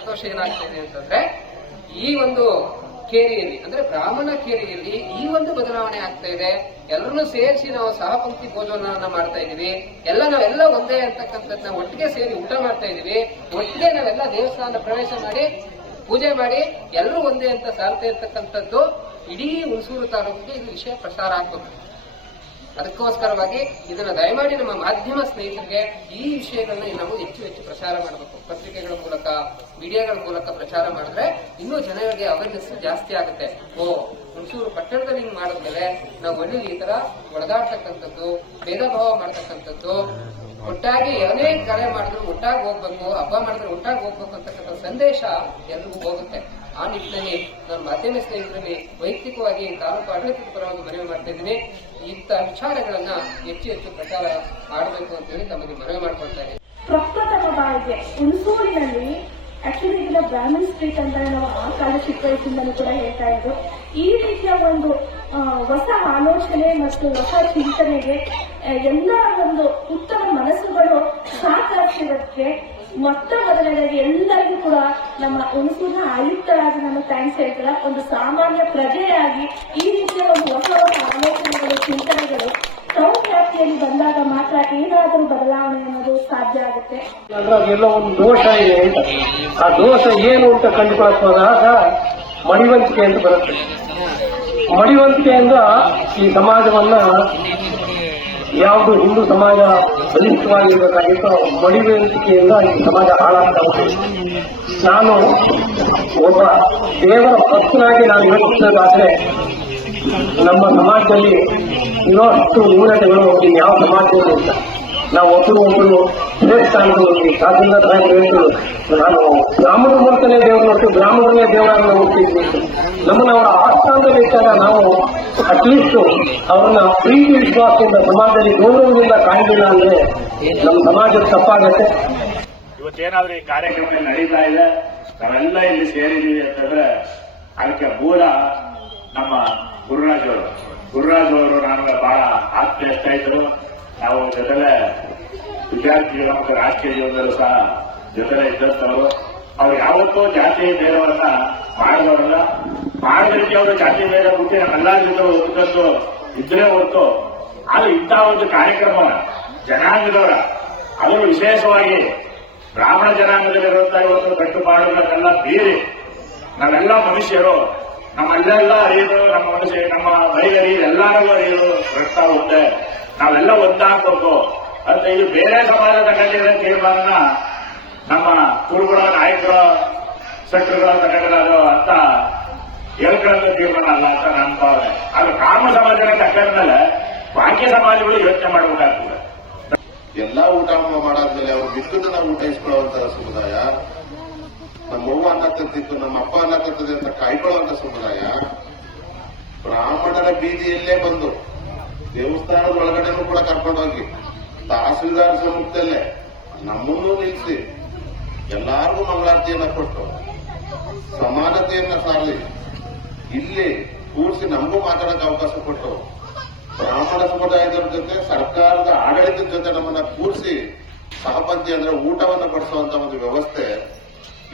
ಸಂತೋಷ ಏನಾಗ್ತಾ ಇದೆ ಅಂತಂದ್ರೆ ಈ ಒಂದು ಕೇರಿಯಲ್ಲಿ ಅಂದ್ರೆ ಬ್ರಾಹ್ಮಣ ಕೇರಿಯಲ್ಲಿ ಈ ಒಂದು ಬದಲಾವಣೆ ಆಗ್ತಾ ಇದೆ. ಎಲ್ಲರನ್ನೂ ಸೇರಿಸಿ ನಾವು ಸಹಪಂಕ್ತಿ ಭೋಜನವನ್ನ ಮಾಡ್ತಾ ಇದೀವಿ. ನಾವೆಲ್ಲ ಒಂದೇ ಅಂತಕ್ಕಂಥದ್ದನ್ನ ಒಟ್ಟಿಗೆ ಸೇರಿ ಊಟ ಮಾಡ್ತಾ ಇದೀವಿ. ಒಟ್ಟಿಗೆ ನಾವೆಲ್ಲ ದೇವಸ್ಥಾನ ಪ್ರವೇಶ ಮಾಡಿ ಪೂಜೆ ಮಾಡಿ ಎಲ್ಲರೂ ಒಂದೇ ಅಂತ ಸಾರ್ತಾ ಇರ್ತಕ್ಕಂಥದ್ದು ಇಡೀ ಹುಣಸೂರು ತಾಲೂಕಿಗೆ ಇದು ವಿಷಯ ಪ್ರಸಾರ ಆಗ್ಬೇಕು. ಅದಕ್ಕೋಸ್ಕರವಾಗಿ ಇದನ್ನ ದಯಮಾಡಿ ನಮ್ಮ ಮಾಧ್ಯಮ ಸ್ನೇಹಿತರಿಗೆ ಈ ವಿಷಯಗಳನ್ನ ನಾವು ಹೆಚ್ಚು ಹೆಚ್ಚು ಪ್ರಚಾರ ಮಾಡಬೇಕು. ಪತ್ರಿಕೆಗಳ ಮೂಲಕ, ಮೀಡಿಯಾಗಳ ಮೂಲಕ ಪ್ರಚಾರ ಮಾಡಿದ್ರೆ ಇನ್ನೂ ಜನರಿಗೆ ಅವೇರ್ನೆಸ್ ಜಾಸ್ತಿ ಆಗುತ್ತೆ. ಹುಣಸೂರು ಪಟ್ಟಣದಲ್ಲಿ ಹಿಂಗ್ ಮಾಡಿದ್ಮೇಲೆ ನಾವು ಒಳ್ಳೆ ಈ ತರ ಒಡೆದಾಡ್ತಕ್ಕಂಥದ್ದು, ಭೇದ ಭಾವ ಮಾಡ್ತಕ್ಕಂಥದ್ದು, ಒಟ್ಟಾಗಿ ಅನೇಕ ಕರೆ ಮಾಡಿದ್ರು ಒಟ್ಟಾಗಿ ಹೋಗ್ಬೇಕು, ಹಬ್ಬ ಮಾಡಿದ್ರೆ ಒಟ್ಟಾಗಿ ಹೋಗ್ಬೇಕು ಅಂತಕ್ಕಂಥ ಸಂದೇಶ ಎಲ್ರಿಗೂ ಹೋಗುತ್ತೆ. ಆ ನಿಟ್ಟಿನಲ್ಲಿ ನಾನು ಮಾಧ್ಯಮ ಸ್ನೇಹಿತರಲ್ಲಿ ವೈಯಕ್ತಿಕವಾಗಿ ತಾಲೂಕು ಆಡಳಿತದ ಪರವಾಗಿ ಮನವಿ ಮಾಡ್ತಾ ಇದ್ದೀನಿ. ಇಂಥ ವಿಚಾರಗಳನ್ನ ಹೆಚ್ಚು ಹೆಚ್ಚು ಪ್ರಚಾರ ಮಾಡಬೇಕು ಅಂತ ಹೇಳಿ ತಮಗೆ ಮನವಿ ಮಾಡ್ಕೊಳ್ತಾ ಇದ್ದೀನಿ. ಪ್ರಪ್ರಥಮ ಬಾರಿಗೆ ಹುಣಸೂರಿನಲ್ಲಿ ಆಕ್ಚುಲಿ ಇದನ್ನ ಬ್ರಾಹ್ಮಣ್ ಸ್ಟ್ರೀಟ್ ಅಂತ ನಾವು ಆ ಕಾಲ ಚಿಕ್ಕ ವಯಸ್ಸಿಂದಲೂ ಕೂಡ ಹೇಳ್ತಾ ಇದ್ರು. ಈ ರೀತಿಯ ಒಂದು ಹೊಸ ಆಲೋಚನೆ ಮತ್ತು ಹೊಸ ಚಿಂತನೆಗೆ ಎಲ್ಲ ಒಂದು ಉತ್ತಮ ಮನಸ್ಸುಗಳು ಸಹಕರಿಸಿರೋದಕ್ಕೆ ಮೊತ್ತ ಮೊದಲನೇದಾಗಿ ಎಲ್ಲರಿಗೂ ಕೂಡ ನಮ್ಮ ಹುಣಸೂರಿನ ಆಯುಕ್ತರಾಗಿ ನಾನು ಥ್ಯಾಂಕ್ಸ್ ಹೇಳ್ತಿಲ್ಲ. ಒಂದು ಸಾಮಾನ್ಯ ಪ್ರಜೆಯಾಗಿ ಈ ರೀತಿಯ ಒಂದು ಹೊಸ ಹೊಸ ಆಲೋಚನೆಗಳು, ಚಿಂತನೆಗಳು ಟೌನ್ ವ್ಯಾಪ್ತಿಯಲ್ಲಿ ಬಂದಾಗ ಮಾತ್ರ ಏನಾದರೂ ಬದಲಾವಣೆ ಅನ್ನೋದು ಸಾಧ್ಯ ಆಗುತ್ತೆ. ಅದೆಲ್ಲೋ ಒಂದು ದೋಷ ಇದೆ ಅಂತ, ಆ ದೋಷ ಏನು ಅಂತ ಕಂಡುಕೊಳ್ಳುವಾಗ ಮಡಿವಂತಿಕೆ ಅಂತ ಬರುತ್ತೆ. ಮಡಿವಂತಿಕೆಯಿಂದ ಈ ಸಮಾಜವನ್ನ ಯಾವುದು ಹಿಂದೂ ಸಮಾಜ ಬಲಿಷ್ಠವಾಗಿರಬೇಕಾಗಿತ್ತು, ಮಡಿವಂತಿಕೆಯಿಂದ ಈ ಸಮಾಜ ಹಾಳಾಗ್ತಾ ಹೋಗಿದೆ. ನಾನು ಒಬ್ಬ ದೇವರ ಭಕ್ತನಾಗಿ ನಾನು ಯೋಚಿಸೋದಾದ್ರೆ ನಮ್ಮ ಸಮಾಜದಲ್ಲಿ ಇರೋಷ್ಟು ನ್ಯೂನತೆಗಳು ಯಾವ ಸಮಾಜದಲ್ಲಿ ಇಲ್ಲ. ನಾವು ಒಬ್ಬರು ಶ್ರೇಷ್ಠ ಅನ್ಕೊಳ್ಳಿ ಆದ್ದರಿಂದ ನಾನು ಬ್ರಾಹ್ಮಣ ಮೂಲಕನೇ ದೇವರು ನೋಡ್ತೀವಿ, ಬ್ರಾಹ್ಮಣರನ್ನೇ ದೇವರನ್ನ ಹೋಗ್ತಿದ್ವಿ. ನಮ್ಮನ್ನ ಅವರ ಆಸ್ಥಾನದಲ್ಲಿ ಇಟ್ಟಾಗ ನಾವು ಅಟ್ಲೀಸ್ಟ್ ಅವರನ್ನ ಪ್ರೀತಿ ವಿಶ್ವಾಸದಿಂದ ಸಮಾಜದಲ್ಲಿ ಗೌರವದಿಂದ ಕಾಯ್ದಿಲ್ಲ ಅಂದ್ರೆ ನಮ್ಮ ಸಮಾಜದ ತಪ್ಪಾಗತ್ತೆ. ಇವತ್ತೇನಾದ್ರೂ ಈ ಕಾರ್ಯಕ್ರಮ ನಡೀತಾ ಇದೆ, ನಾವೆಲ್ಲ ಇಲ್ಲಿ ಸೇರಿದೀವಿ ಅಂತಂದ್ರೆ ಅದಕ್ಕೆ ಮೂಲ ನಮ್ಮ ಗುರುರಾಜ್ ಅವರು ನಮ್ಗೆ ಬಹಳ ಆತ್ಮೀಯ ಸ್ನೇಹಿತರು. ನಾವು ಜೊತೆಲೆ ವಿದ್ಯಾರ್ಥಿಗಳು ಮತ್ತು ರಾಜಕೀಯ ಜೀವನದಲ್ಲೂ ಸಹ ಜೊತೆಲೆ ಇದ್ದಂಥವರು. ಅವ್ರು ಯಾವತ್ತೂ ಜಾತಿ ಭೇದವನ್ನ ಮಾಡಿದವರಲ್ಲ. ಮಾಡಿದಕ್ಕೆ ಅವರು ಜಾತಿ ಭೇದ ಬಿಟ್ಟು ನಮ್ಮೆಲ್ಲ ಜೊತೆ ಒತ್ತದ್ದು ಇದ್ರೆ ಹೊರತು ಅದು ಇಂತಹ ಒಂದು ಕಾರ್ಯಕ್ರಮವನ್ನ ಜನಾಂಗದವರ ಅವರು ವಿಶೇಷವಾಗಿ ಬ್ರಾಹ್ಮಣ ಜನಾಂಗದಲ್ಲಿರುವಂತಹ ಇವತ್ತು ಕಟ್ಟುಪಾಡುಗಳನ್ನೆಲ್ಲ ಬೀರಿ ನಾವೆಲ್ಲ ಮನುಷ್ಯರು, ನಮ್ಮೆಲ್ಲ ಅರಿಯೋದು, ನಮ್ಮ ಮನುಷ್ಯ, ನಮ್ಮ ಮೈಗರಿ ಎಲ್ಲರಿಗೂ ಅರಿಯೋದು ರಕ್ತ ಹೋಗುತ್ತೆ, ನಾವೆಲ್ಲ ಒಂದಾಗಬೇಕು ಅಂತ ಇದು ಬೇರೆ ಸಮಾಜದ ತಗೊಂಡಿರೋ ತೀರ್ಮಾನ ನಮ್ಮ ಕುರುಗಳ ನಾಯಕರ ಸೆಕ್ಟರ್ಗಳ ತಗೊಂಡಿರೋದು ಅಂತ ಹೇಳ್ಕೊಳ್ಳೋ ತೀರ್ಮಾನ ಅಲ್ಲ ಅಂತ ನನ್ನ ಭಾವನೆ. ಅದು ಕಾಮ ಸಮಾಜನ ತಗೊಂಡ್ಮೇಲೆ ಬಾಕಿ ಸಮಾಜಗಳು ಯೋಚನೆ ಮಾಡಬೇಕಾಗ್ತದೆ. ಎಲ್ಲಾ ಊಟ ಮಾಡಾದ್ಮೇಲೆ ಅವ್ರು ಬಿದ್ದನ್ನ ಊಟ ಇಸ್ಕೊಳ್ಳುವಂತಹ ಸಮುದಾಯ, ನಮ್ಮ ಅವ್ವ ಅನ್ನ ತರ್ತಿತ್ತು, ನಮ್ಮ ಅಪ್ಪ ಅನ್ನ ತರ್ತದೆ ಅಂತ ಕಾಯ್ಕೊಳ್ಳುವಂತ ಸಮುದಾಯ ಬ್ರಾಹ್ಮಣರ ಬೀದಿಯಲ್ಲೇ ಬಂದು ದೇವಸ್ಥಾನದ ಒಳಗಡೆನೂ ಕೂಡ ಕರ್ಕೊಂಡೋಗಿ ತಹಸೀಲ್ದಾರ್ ಸಮ್ಮುಖದಲ್ಲೇ ನಮ್ಮನ್ನೂ ನಿಲ್ಲಿಸಿ ಎಲ್ಲಾರ್ಗೂ ಮಂಗಳಾರತಿಯನ್ನ ಕೊಟ್ಟು ಸಮಾನತೆಯನ್ನ ಸಾರಲಿ ಇಲ್ಲಿ ಕೂರಿಸಿ ನಮಗೂ ಮಾತಾಡೋಕೆ ಅವಕಾಶ ಕೊಟ್ಟು ಬ್ರಾಹ್ಮಣ ಸಮುದಾಯದವ್ರ ಜೊತೆ ಸರ್ಕಾರದ ಆಡಳಿತದ ಜೊತೆ ನಮ್ಮನ್ನ ಕೂರಿಸಿ ಸಹಪಂಥಿ ಅಂದ್ರೆ ಊಟವನ್ನು ಬಡಿಸುವಂತ ಒಂದು ವ್ಯವಸ್ಥೆ,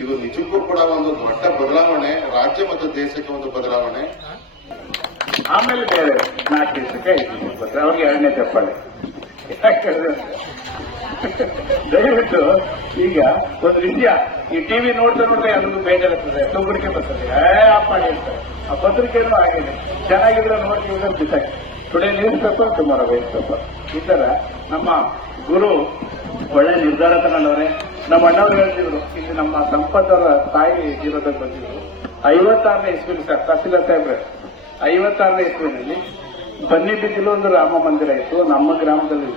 ಇದು ನಿಜಕ್ಕೂ ಕೂಡ ಒಂದು ದೊಡ್ಡ ಬದಲಾವಣೆ, ರಾಜ್ಯ ಮತ್ತು ದೇಶಕ್ಕೆ ಒಂದು ಬದಲಾವಣೆ. ಆಮೇಲೆ ಬೇರೆ 4 ದಿವಸಕ್ಕೆ ಅವ್ರಿಗೆ 2ನೇ ಚಪ್ಪಾಳೆ. ದಯವಿಟ್ಟು ಈಗ ಒಂದು ವಿಷಯ, ಈ ಟಿವಿ ನೋಡ್ತಾ ಅದನ್ನು ಬೇಜಾರಾಗ್ತದೆ, ತುಗುರಿಕೆ ಬರ್ತದೆ, ಆಫ್ ಮಾಡಿ ಇರ್ತಾರೆ. ಆ ಪತ್ರಿಕೆಯೂ ಹಾಗೇನೆ ಚೆನ್ನಾಗಿದ್ರೆ ನೋಡ್ತೀವಿ ಬಿಸಾಕಿ. Today newspaper, tomorrow waste paper. ಈ ತರ ನಮ್ಮ ಗುರು ಒಳ್ಳೆ ನಿರ್ಧಾರ ತಗೊಂಡವ್ರೆ. ನಮ್ಮ ಅಣ್ಣವ್ರು ಹೇಳ್ತಿದ್ರು, ಇಲ್ಲಿ ನಮ್ಮ ಸಂಪದವರ ತಾಯಿ ಜೀವನದಲ್ಲಿ ಬಂದಿದ್ರು 56ನೇ ಇಸ್ವಿಲಿ ಸರ್ ತಹಸೀಲ್ದಾರ್ ಸಾಹೇಬ್ರೆ 56ನೇ ಇಸ್ವಿನಲ್ಲಿ ಬನ್ನಿ ಬಿದ್ದಿಲು ಒಂದು ರಾಮ ಮಂದಿರ ಇತ್ತು ನಮ್ಮ ಗ್ರಾಮದಲ್ಲಿ.